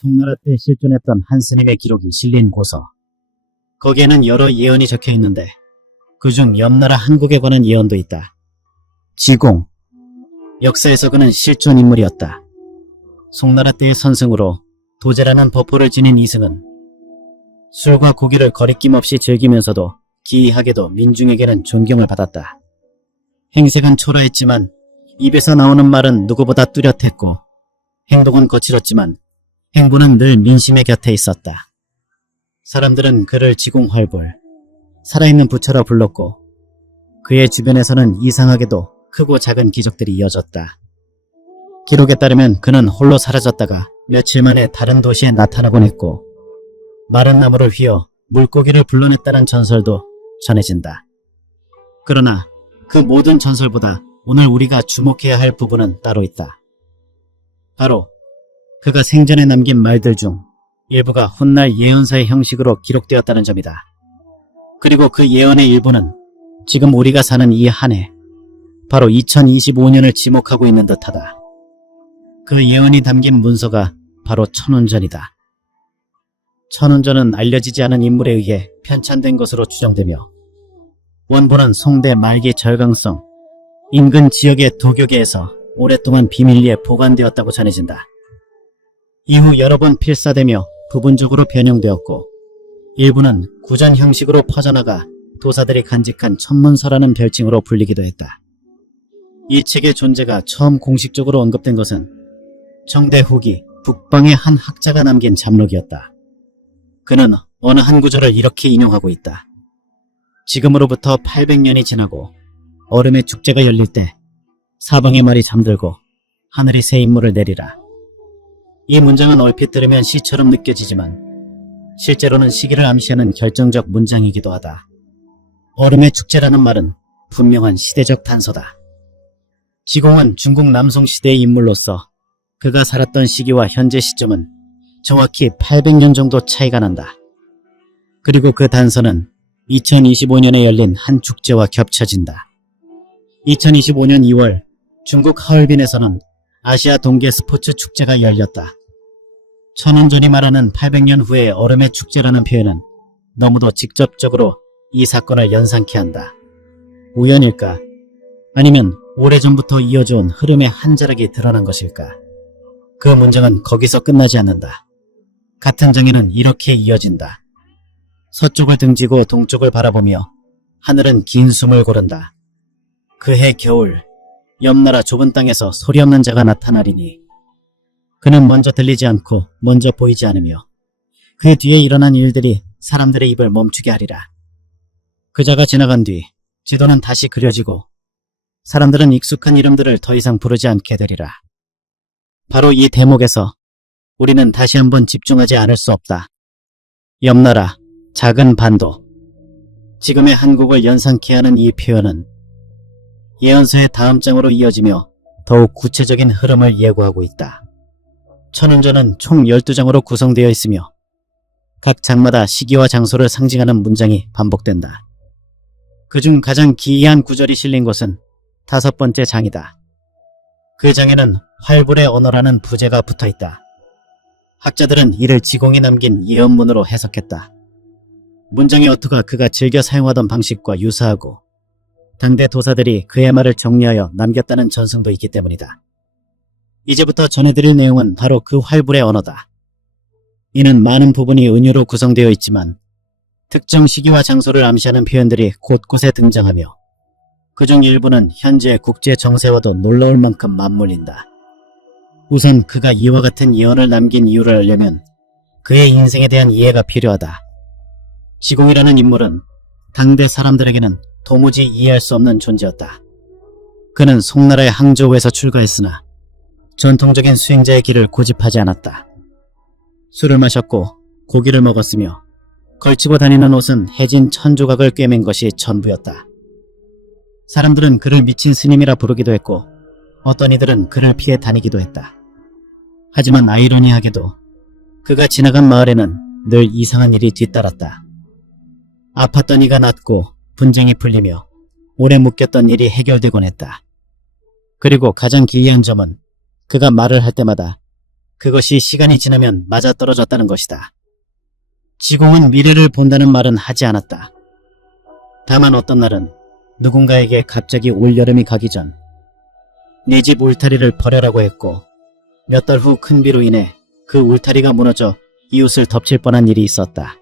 송나라 때 실존했던 한 스님의 기록이 실린 고서. 거기에는 여러 예언이 적혀 있는데 그중 옆나라 한국에 관한 예언도 있다. 지공. 역사에서 그는 실존 인물이었다. 송나라 때의 선승으로 도제라는 법호를 지닌 이승은 술과 고기를 거리낌 없이 즐기면서도 기이하게도 민중에게는 존경을 받았다. 행색은 초라했지만 입에서 나오는 말은 누구보다 뚜렷했고 행동은 거칠었지만 행보는 늘 민심의 곁에 있었다. 사람들은 그를 지공활불, 살아있는 부처라 불렀고 그의 주변에서는 이상하게도 크고 작은 기적들이 이어졌다. 기록에 따르면 그는 홀로 사라졌다가 며칠 만에 다른 도시에 나타나곤 했고 마른 나무를 휘어 물고기를 불러냈다는 전설도 전해진다. 그러나 그 모든 전설보다 오늘 우리가 주목해야 할 부분은 따로 있다. 바로 그가 생전에 남긴 말들 중 일부가 훗날 예언서의 형식으로 기록되었다는 점이다. 그리고 그 예언의 일부는 지금 우리가 사는 이 한 해, 바로 2025년을 지목하고 있는 듯하다. 그 예언이 담긴 문서가 바로 천운전이다. 천운전은 알려지지 않은 인물에 의해 편찬된 것으로 추정되며 원본은 송대 말기 절강성 인근 지역의 도교계에서 오랫동안 비밀리에 보관되었다고 전해진다. 이후 여러 번 필사되며 부분적으로 변형되었고 일부는 구전 형식으로 퍼져나가 도사들이 간직한 천문서라는 별칭으로 불리기도 했다. 이 책의 존재가 처음 공식적으로 언급된 것은 청대 후기 북방의 한 학자가 남긴 잡록이었다. 그는 어느 한 구절을 이렇게 인용하고 있다. 지금으로부터 800년이 지나고 얼음의 축제가 열릴 때 사방의 말이 잠들고 하늘이 새 인물을 내리라. 이 문장은 얼핏 들으면 시처럼 느껴지지만 실제로는 시기를 암시하는 결정적 문장이기도 하다. 얼음의 축제라는 말은 분명한 시대적 단서다. 지공은 중국 남송시대의 인물로서 그가 살았던 시기와 현재 시점은 정확히 800년 정도 차이가 난다. 그리고 그 단서는 2025년에 열린 한 축제와 겹쳐진다. 2025년 2월 중국 하얼빈에서는 아시아 동계 스포츠 축제가 열렸다. 천운전이 말하는 800년 후의 얼음의 축제라는 표현은 너무도 직접적으로 이 사건을 연상케 한다. 우연일까? 아니면 오래전부터 이어져온 흐름의 한 자락이 드러난 것일까? 그 문장은 거기서 끝나지 않는다. 같은 장에는 이렇게 이어진다. 서쪽을 등지고 동쪽을 바라보며 하늘은 긴 숨을 고른다. 그해 겨울 옆나라 좁은 땅에서 소리 없는 자가 나타나리니 그는 먼저 들리지 않고 먼저 보이지 않으며 그 뒤에 일어난 일들이 사람들의 입을 멈추게 하리라. 그 자가 지나간 뒤 지도는 다시 그려지고 사람들은 익숙한 이름들을 더 이상 부르지 않게 되리라. 바로 이 대목에서 우리는 다시 한번 집중하지 않을 수 없다. 옆나라, 작은 반도. 지금의 한국을 연상케 하는 이 표현은 예언서의 다음 장으로 이어지며 더욱 구체적인 흐름을 예고하고 있다. 천운전은 총 12장으로 구성되어 있으며 각 장마다 시기와 장소를 상징하는 문장이 반복된다. 그중 가장 기이한 구절이 실린 곳은 5번째 장이다. 그 장에는 활불의 언어라는 부제가 붙어있다. 학자들은 이를 지공이 남긴 예언문으로 해석했다. 문장의 어투가 그가 즐겨 사용하던 방식과 유사하고 당대 도사들이 그의 말을 정리하여 남겼다는 전승도 있기 때문이다. 이제부터 전해드릴 내용은 바로 그 활불의 언어다. 이는 많은 부분이 은유로 구성되어 있지만 특정 시기와 장소를 암시하는 표현들이 곳곳에 등장하며 그중 일부는 현재 국제 정세와도 놀라울 만큼 맞물린다. 우선 그가 이와 같은 예언을 남긴 이유를 알려면 그의 인생에 대한 이해가 필요하다. 지공이라는 인물은 당대 사람들에게는 도무지 이해할 수 없는 존재였다. 그는 송나라의 항저우에서 출가했으나 전통적인 수행자의 길을 고집하지 않았다. 술을 마셨고 고기를 먹었으며 걸치고 다니는 옷은 해진 천조각을 꿰맨 것이 전부였다. 사람들은 그를 미친 스님이라 부르기도 했고 어떤 이들은 그를 피해 다니기도 했다. 하지만 아이러니하게도 그가 지나간 마을에는 늘 이상한 일이 뒤따랐다. 아팠던 이가 낫고 분쟁이 풀리며 오래 묶였던 일이 해결되곤 했다. 그리고 가장 기이한 점은 그가 말을 할 때마다 그것이 시간이 지나면 맞아떨어졌다는 것이다. 지공은 미래를 본다는 말은 하지 않았다. 다만 어떤 날은 누군가에게 갑자기 올여름이 가기 전 네 집 울타리를 버려라고 했고 몇 달 후 큰 비로 인해 그 울타리가 무너져 이웃을 덮칠 뻔한 일이 있었다.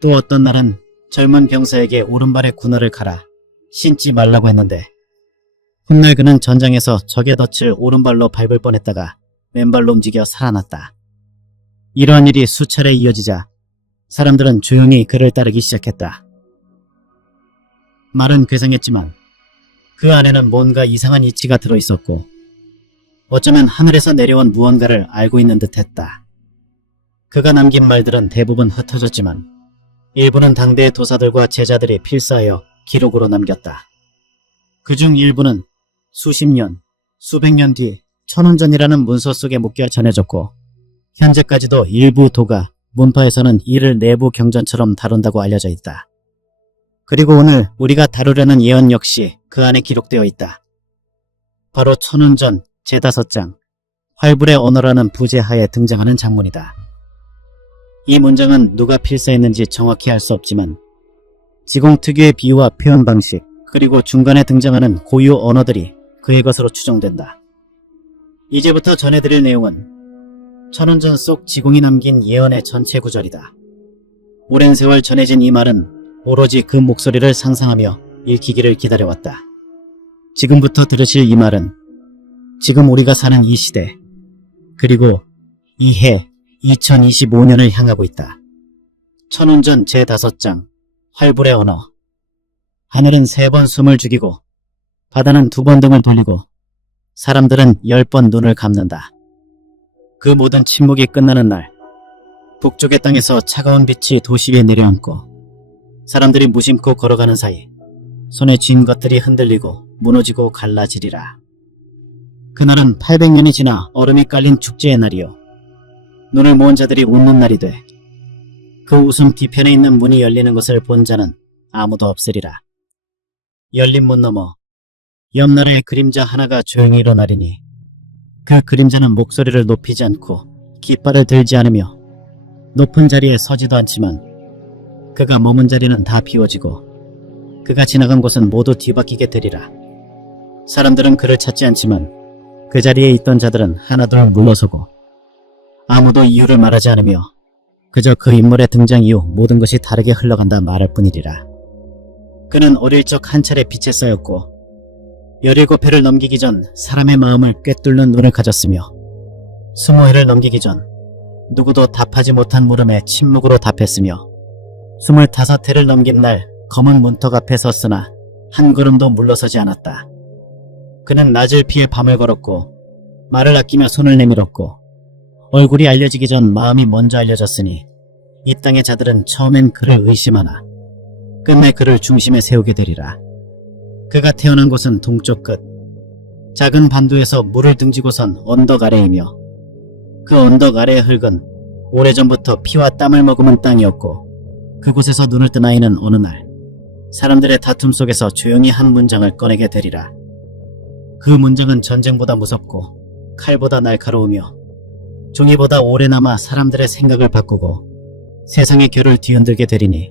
또 어떤 날은 젊은 병사에게 오른발에 군화를 갈아 신지 말라고 했는데 훗날 그는 전장에서 적의 덫을 오른발로 밟을 뻔했다가 왼발로 움직여 살아났다. 이러한 일이 수차례 이어지자 사람들은 조용히 그를 따르기 시작했다. 말은 괴상했지만 그 안에는 뭔가 이상한 이치가 들어있었고 어쩌면 하늘에서 내려온 무언가를 알고 있는 듯했다. 그가 남긴 말들은 대부분 흩어졌지만 일부는 당대의 도사들과 제자들이 필사하여 기록으로 남겼다. 그중 일부는 수십 년, 수백 년 뒤 천운전이라는 문서 속에 묶여 전해졌고 현재까지도 일부 도가 문파에서는 이를 내부 경전처럼 다룬다고 알려져 있다. 그리고 오늘 우리가 다루려는 예언 역시 그 안에 기록되어 있다. 바로 천운전 제5장 활불의 언어라는 부제하에 등장하는 장문이다. 이 문장은 누가 필사했는지 정확히 알 수 없지만 지공 특유의 비유와 표현 방식 그리고 중간에 등장하는 고유 언어들이 그의 것으로 추정된다. 이제부터 전해드릴 내용은 천운전 속 지공이 남긴 예언의 전체 구절이다. 오랜 세월 전해진 이 말은 오로지 그 목소리를 상상하며 읽히기를 기다려왔다. 지금부터 들으실 이 말은 지금 우리가 사는 이 시대 그리고 이 해 2025년을 향하고 있다. 천운전 제5장 활불의 언어. 하늘은 3번 숨을 죽이고 바다는 2번 등을 돌리고 사람들은 10번 눈을 감는다. 그 모든 침묵이 끝나는 날 북쪽의 땅에서 차가운 빛이 도시 위에 내려앉고 사람들이 무심코 걸어가는 사이 손에 쥔 것들이 흔들리고 무너지고 갈라지리라. 그날은 800년이 지나 얼음이 깔린 축제의 날이요 눈을 모은 자들이 웃는 날이 돼 그 웃음 뒤편에 있는 문이 열리는 것을 본 자는 아무도 없으리라. 열린 문 너머 옆 나라의 그림자 하나가 조용히 일어나리니 그 그림자는 목소리를 높이지 않고 깃발을 들지 않으며 높은 자리에 서지도 않지만 그가 머문 자리는 다 비워지고 그가 지나간 곳은 모두 뒤바뀌게 되리라. 사람들은 그를 찾지 않지만 그 자리에 있던 자들은 하나둘 물러서고 아무도 이유를 말하지 않으며 그저 그 인물의 등장 이후 모든 것이 다르게 흘러간다 말할 뿐이리라. 그는 어릴 적 한 차례 빛에 쌓였고 17회를 넘기기 전 사람의 마음을 꿰뚫는 눈을 가졌으며 20회를 넘기기 전 누구도 답하지 못한 물음에 침묵으로 답했으며 25회를 넘긴 날 검은 문턱 앞에 섰으나 한 걸음도 물러서지 않았다. 그는 낮을 피해 밤을 걸었고 말을 아끼며 손을 내밀었고 얼굴이 알려지기 전 마음이 먼저 알려졌으니 이 땅의 자들은 처음엔 그를 의심하나 끝내 그를 중심에 세우게 되리라. 그가 태어난 곳은 동쪽 끝 작은 반도에서 물을 등지고선 언덕 아래이며 그 언덕 아래의 흙은 오래전부터 피와 땀을 머금은 땅이었고 그곳에서 눈을 뜬 아이는 어느 날 사람들의 다툼 속에서 조용히 한 문장을 꺼내게 되리라. 그 문장은 전쟁보다 무섭고 칼보다 날카로우며 종이보다 오래 남아 사람들의 생각을 바꾸고 세상의 결을 뒤흔들게 되리니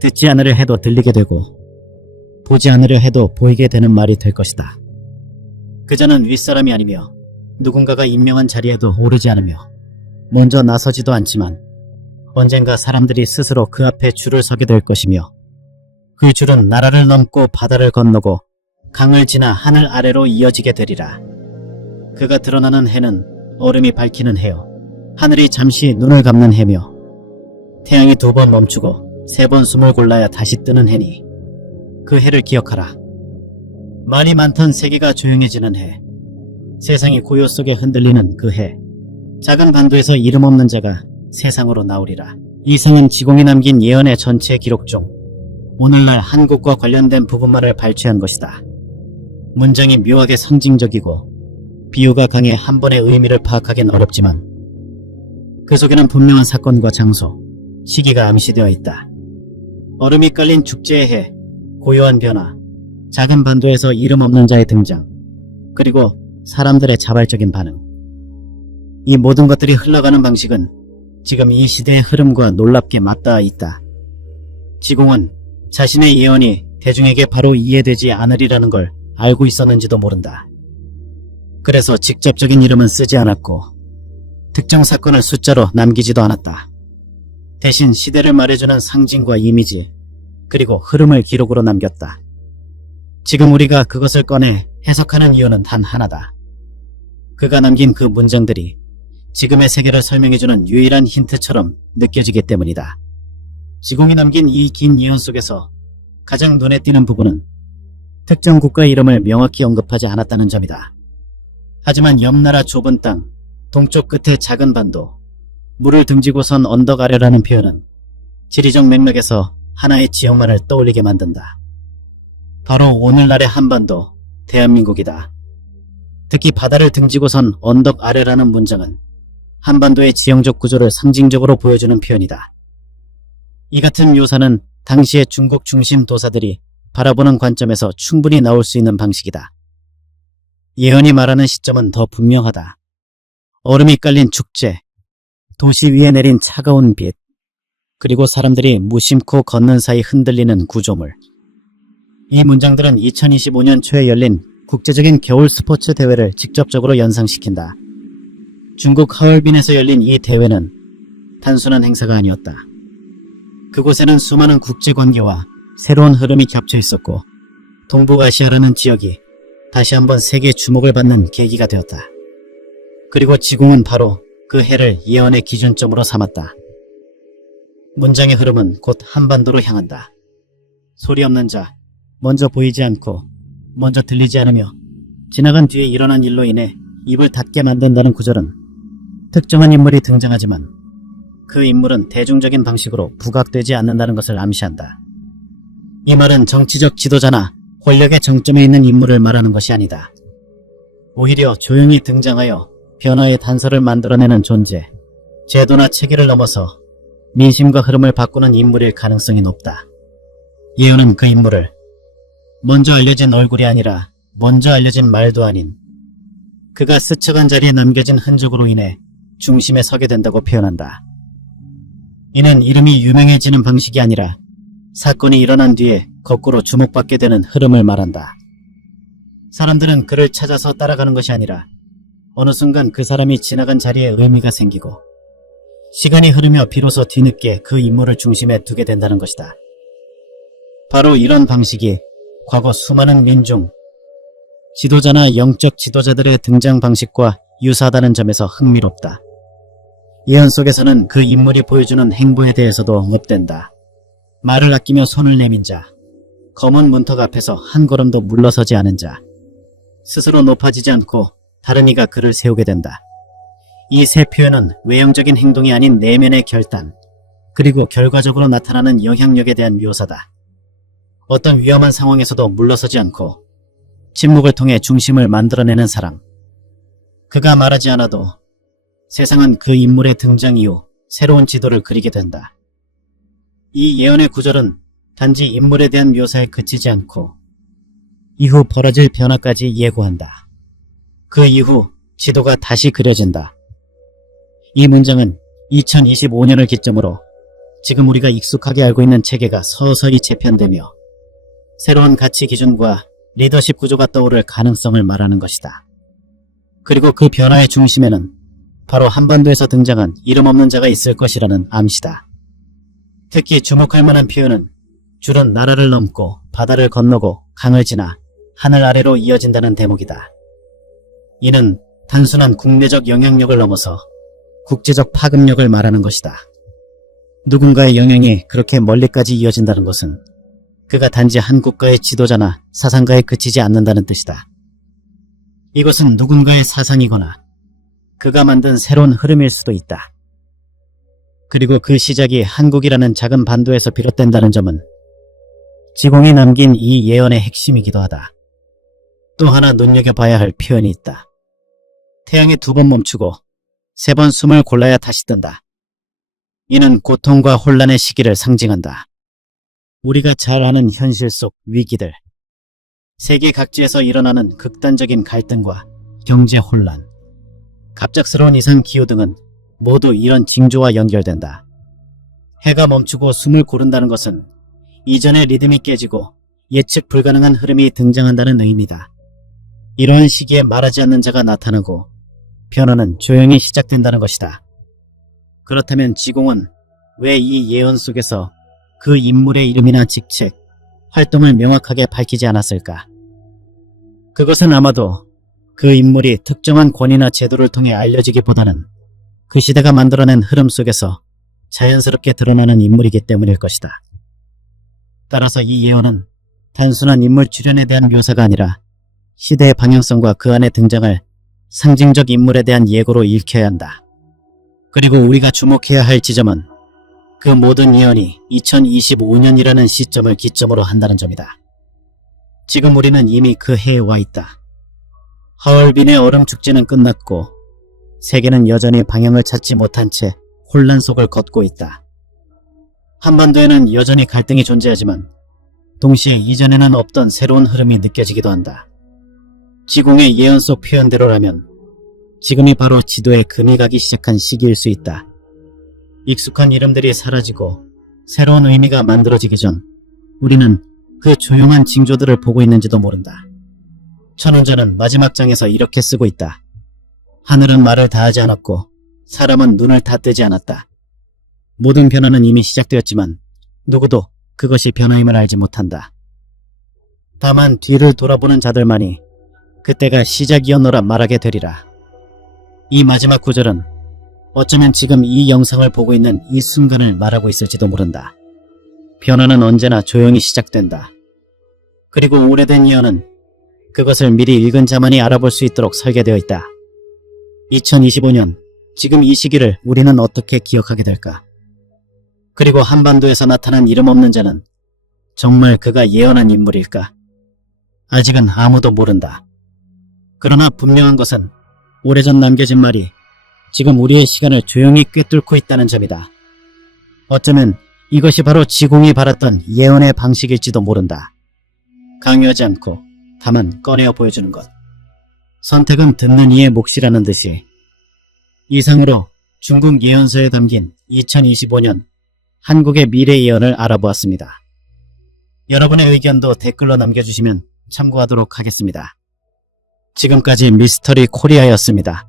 듣지 않으려 해도 들리게 되고 보지 않으려 해도 보이게 되는 말이 될 것이다. 그자는 윗사람이 아니며 누군가가 임명한 자리에도 오르지 않으며 먼저 나서지도 않지만 언젠가 사람들이 스스로 그 앞에 줄을 서게 될 것이며 그 줄은 나라를 넘고 바다를 건너고 강을 지나 하늘 아래로 이어지게 되리라. 그가 드러나는 해는 얼음이 밝히는 해요 하늘이 잠시 눈을 감는 해며 태양이 2번 멈추고 3번 숨을 골라야 다시 뜨는 해니 그 해를 기억하라. 말이 많던 세계가 조용해지는 해 세상이 고요 속에 흔들리는 그 해 작은 반도에서 이름 없는 자가 세상으로 나오리라. 이상은 지공이 남긴 예언의 전체 기록 중 오늘날 한국과 관련된 부분만을 발췌한 것이다. 문장이 묘하게 상징적이고 비유가 강해 한 번의 의미를 파악하기는 어렵지만 그 속에는 분명한 사건과 장소, 시기가 암시되어 있다. 얼음이 깔린 축제의 해, 고요한 변화, 작은 반도에서 이름 없는 자의 등장, 그리고 사람들의 자발적인 반응. 이 모든 것들이 흘러가는 방식은 지금 이 시대의 흐름과 놀랍게 맞닿아 있다. 지공은 자신의 예언이 대중에게 바로 이해되지 않으리라는 걸 알고 있었는지도 모른다. 그래서 직접적인 이름은 쓰지 않았고 특정 사건을 숫자로 남기지도 않았다. 대신 시대를 말해주는 상징과 이미지, 그리고 흐름을 기록으로 남겼다. 지금 우리가 그것을 꺼내 해석하는 이유는 단 하나다. 그가 남긴 그 문장들이 지금의 세계를 설명해주는 유일한 힌트처럼 느껴지기 때문이다. 지공이 남긴 이 긴 예언 속에서 가장 눈에 띄는 부분은 특정 국가 이름을 명확히 언급하지 않았다는 점이다. 하지만 옆나라 좁은 땅, 동쪽 끝의 작은 반도, 물을 등지고선 언덕 아래라는 표현은 지리적 맥락에서 하나의 지역만을 떠올리게 만든다. 바로 오늘날의 한반도, 대한민국이다. 특히 바다를 등지고선 언덕 아래라는 문장은 한반도의 지형적 구조를 상징적으로 보여주는 표현이다. 이 같은 묘사는 당시의 중국 중심 도사들이 바라보는 관점에서 충분히 나올 수 있는 방식이다. 예언이 말하는 시점은 더 분명하다. 얼음이 깔린 축제, 도시 위에 내린 차가운 빛, 그리고 사람들이 무심코 걷는 사이 흔들리는 구조물. 이 문장들은 2025년 초에 열린 국제적인 겨울 스포츠 대회를 직접적으로 연상시킨다. 중국 하얼빈에서 열린 이 대회는 단순한 행사가 아니었다. 그곳에는 수많은 국제관계와 새로운 흐름이 겹쳐 있었고 동북아시아라는 지역이 다시 한번 세계의 주목을 받는 계기가 되었다. 그리고 지공은 바로 그 해를 예언의 기준점으로 삼았다. 문장의 흐름은 곧 한반도로 향한다. 소리 없는 자, 먼저 보이지 않고 먼저 들리지 않으며 지나간 뒤에 일어난 일로 인해 입을 닫게 만든다는 구절은 특정한 인물이 등장하지만 그 인물은 대중적인 방식으로 부각되지 않는다는 것을 암시한다. 이 말은 정치적 지도자나 권력의 정점에 있는 인물을 말하는 것이 아니다. 오히려 조용히 등장하여 변화의 단서를 만들어내는 존재, 제도나 체계를 넘어서 민심과 흐름을 바꾸는 인물일 가능성이 높다. 예언은 그 인물을 먼저 알려진 얼굴이 아니라 먼저 알려진 말도 아닌 그가 스쳐간 자리에 남겨진 흔적으로 인해 중심에 서게 된다고 표현한다. 이는 이름이 유명해지는 방식이 아니라 사건이 일어난 뒤에 거꾸로 주목받게 되는 흐름을 말한다. 사람들은 그를 찾아서 따라가는 것이 아니라 어느 순간 그 사람이 지나간 자리에 의미가 생기고 시간이 흐르며 비로소 뒤늦게 그 인물을 중심에 두게 된다는 것이다. 바로 이런 방식이 과거 수많은 민중, 지도자나 영적 지도자들의 등장 방식과 유사하다는 점에서 흥미롭다. 예언 속에서는 그 인물이 보여주는 행보에 대해서도 언급된다. 말을 아끼며 손을 내민 자, 검은 문턱 앞에서 한 걸음도 물러서지 않은 자, 스스로 높아지지 않고 다른 이가 그를 세우게 된다. 이 세 표현은 외형적인 행동이 아닌 내면의 결단, 그리고 결과적으로 나타나는 영향력에 대한 묘사다. 어떤 위험한 상황에서도 물러서지 않고 침묵을 통해 중심을 만들어내는 사람. 그가 말하지 않아도 세상은 그 인물의 등장 이후 새로운 지도를 그리게 된다. 이 예언의 구절은 단지 인물에 대한 묘사에 그치지 않고 이후 벌어질 변화까지 예고한다. 그 이후 지도가 다시 그려진다. 이 문장은 2025년을 기점으로 지금 우리가 익숙하게 알고 있는 체계가 서서히 재편되며 새로운 가치 기준과 리더십 구조가 떠오를 가능성을 말하는 것이다. 그리고 그 변화의 중심에는 바로 한반도에서 등장한 이름 없는 자가 있을 것이라는 암시다. 특히 주목할 만한 표현은 줄은 나라를 넘고 바다를 건너고 강을 지나 하늘 아래로 이어진다는 대목이다. 이는 단순한 국내적 영향력을 넘어서 국제적 파급력을 말하는 것이다. 누군가의 영향이 그렇게 멀리까지 이어진다는 것은 그가 단지 한 국가의 지도자나 사상가에 그치지 않는다는 뜻이다. 이것은 누군가의 사상이거나 그가 만든 새로운 흐름일 수도 있다. 그리고 그 시작이 한국이라는 작은 반도에서 비롯된다는 점은 지공이 남긴 이 예언의 핵심이기도 하다. 또 하나 눈여겨봐야 할 표현이 있다. 태양이 2번 멈추고 3번 숨을 골라야 다시 뜬다. 이는 고통과 혼란의 시기를 상징한다. 우리가 잘 아는 현실 속 위기들, 세계 각지에서 일어나는 극단적인 갈등과 경제 혼란, 갑작스러운 이상 기후 등은 모두 이런 징조와 연결된다. 해가 멈추고 숨을 고른다는 것은 이전의 리듬이 깨지고 예측 불가능한 흐름이 등장한다는 의미다. 이러한 시기에 말하지 않는 자가 나타나고 변화는 조용히 시작된다는 것이다. 그렇다면 지공은 왜 이 예언 속에서 그 인물의 이름이나 직책, 활동을 명확하게 밝히지 않았을까? 그것은 아마도 그 인물이 특정한 권위나 제도를 통해 알려지기보다는 그 시대가 만들어낸 흐름 속에서 자연스럽게 드러나는 인물이기 때문일 것이다. 따라서 이 예언은 단순한 인물 출현에 대한 묘사가 아니라 시대의 방향성과 그 안에 등장할 상징적 인물에 대한 예고로 읽혀야 한다. 그리고 우리가 주목해야 할 지점은 그 모든 예언이 2025년이라는 시점을 기점으로 한다는 점이다. 지금 우리는 이미 그 해에 와 있다. 하얼빈의 얼음 축제는 끝났고 세계는 여전히 방향을 찾지 못한 채 혼란 속을 걷고 있다. 한반도에는 여전히 갈등이 존재하지만 동시에 이전에는 없던 새로운 흐름이 느껴지기도 한다. 지공의 예언 속 표현대로라면 지금이 바로 지도에 금이 가기 시작한 시기일 수 있다. 익숙한 이름들이 사라지고 새로운 의미가 만들어지기 전 우리는 그 조용한 징조들을 보고 있는지도 모른다. 천운자는 마지막 장에서 이렇게 쓰고 있다. 하늘은 말을 다하지 않았고 사람은 눈을 다 뜨지 않았다. 모든 변화는 이미 시작되었지만 누구도 그것이 변화임을 알지 못한다. 다만 뒤를 돌아보는 자들만이 그때가 시작이었노라 말하게 되리라. 이 마지막 구절은 어쩌면 지금 이 영상을 보고 있는 이 순간을 말하고 있을지도 모른다. 변화는 언제나 조용히 시작된다. 그리고 오래된 예언은 그것을 미리 읽은 자만이 알아볼 수 있도록 설계되어 있다. 2025년, 지금 이 시기를 우리는 어떻게 기억하게 될까? 그리고 한반도에서 나타난 이름 없는 자는 정말 그가 예언한 인물일까? 아직은 아무도 모른다. 그러나 분명한 것은 오래전 남겨진 말이 지금 우리의 시간을 조용히 꿰뚫고 있다는 점이다. 어쩌면 이것이 바로 지공이 바랐던 예언의 방식일지도 모른다. 강요하지 않고 다만 꺼내어 보여주는 것. 선택은 듣는 이의 몫이라는 듯이. 이상으로 중국 예언서에 담긴 2025년 한국의 미래 예언을 알아보았습니다. 여러분의 의견도 댓글로 남겨주시면 참고하도록 하겠습니다. 지금까지 미스터리 코리아였습니다.